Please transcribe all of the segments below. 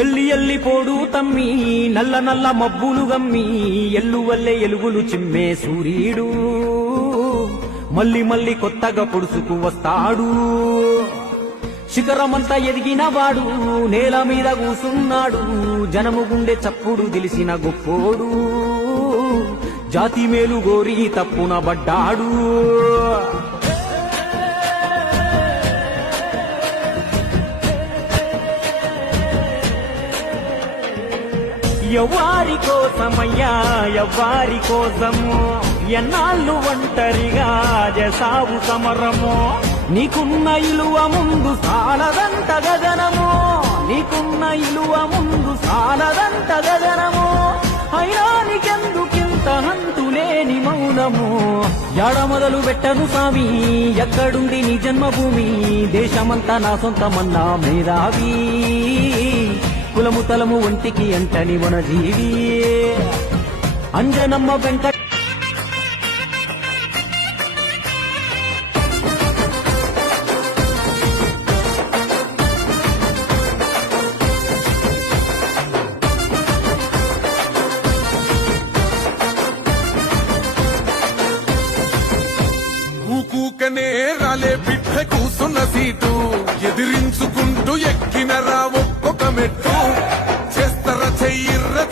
ఎల్లి ఎల్లి పోడు తమ్మి నల్ల నల్ల మబ్బులు గమ్మి ఎల్లు వల్లే ఎలుగులు చిమ్మే సూర్యుడు మళ్ళీ మళ్ళీ కొత్తగా పొడుసుకు వస్తాడు. శిఖరమంతా ఎదిగిన వాడు నేల మీద కూసున్నాడు. జనము గుండె చప్పుడు తెలిసిన గొప్పోడు. జాతి మేలు గోరి తప్పున పడ్డాడు ఎవ్వారి కోసమయ్యా ఎవ్వారి కోసము. ఎన్నాళ్ళు ఒంటరిగా జసావు సమరము. నీకున్న ఇలువ ముందు సాలదంత గగనము. నీకున్న ఇలువ ముందు సాలదంత గగనము. అయినా నీకెందుకింత హంతులేని మౌనము. యాడ మొదలు పెట్టను స్వామి ఎక్కడుంది నీ జన్మభూమి? దేశమంతా నా సొంతమన్నా మేధావి. కులము తలము ఒంటికి అంటని మన జీవి. అంజనమ్మ వెంకట ఊకూకనే రాలే బిడ్డ కూసున్న సీటు.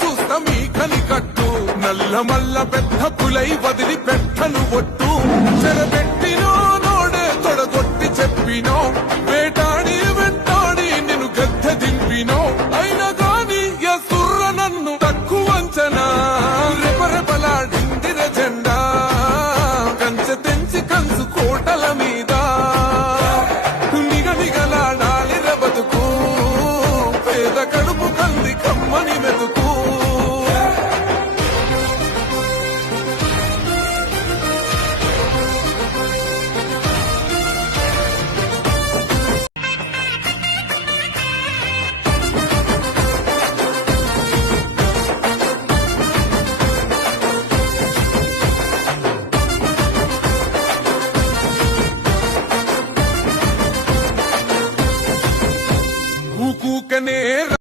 చూస్తా మీ కనికట్టు. నల్ల మల్ల పెద్ద పులై వదిలి పెట్టను ఒట్టు. చెరబెట్టినో నోడే తొడగొట్టి చెప్పినో. వేటాడి వెంటాడి నిన్ను గద్దె దింపినో. అయినా గాని ఎసుర్ర నన్ను తక్కువ అంచనా. రెపరెపలాడిందిర జెండా. కంచె తెంచి కంచు కోటల మీద. నిగ నిగలాడాలి బతుకు. పేద కడుపు தூக்கநேர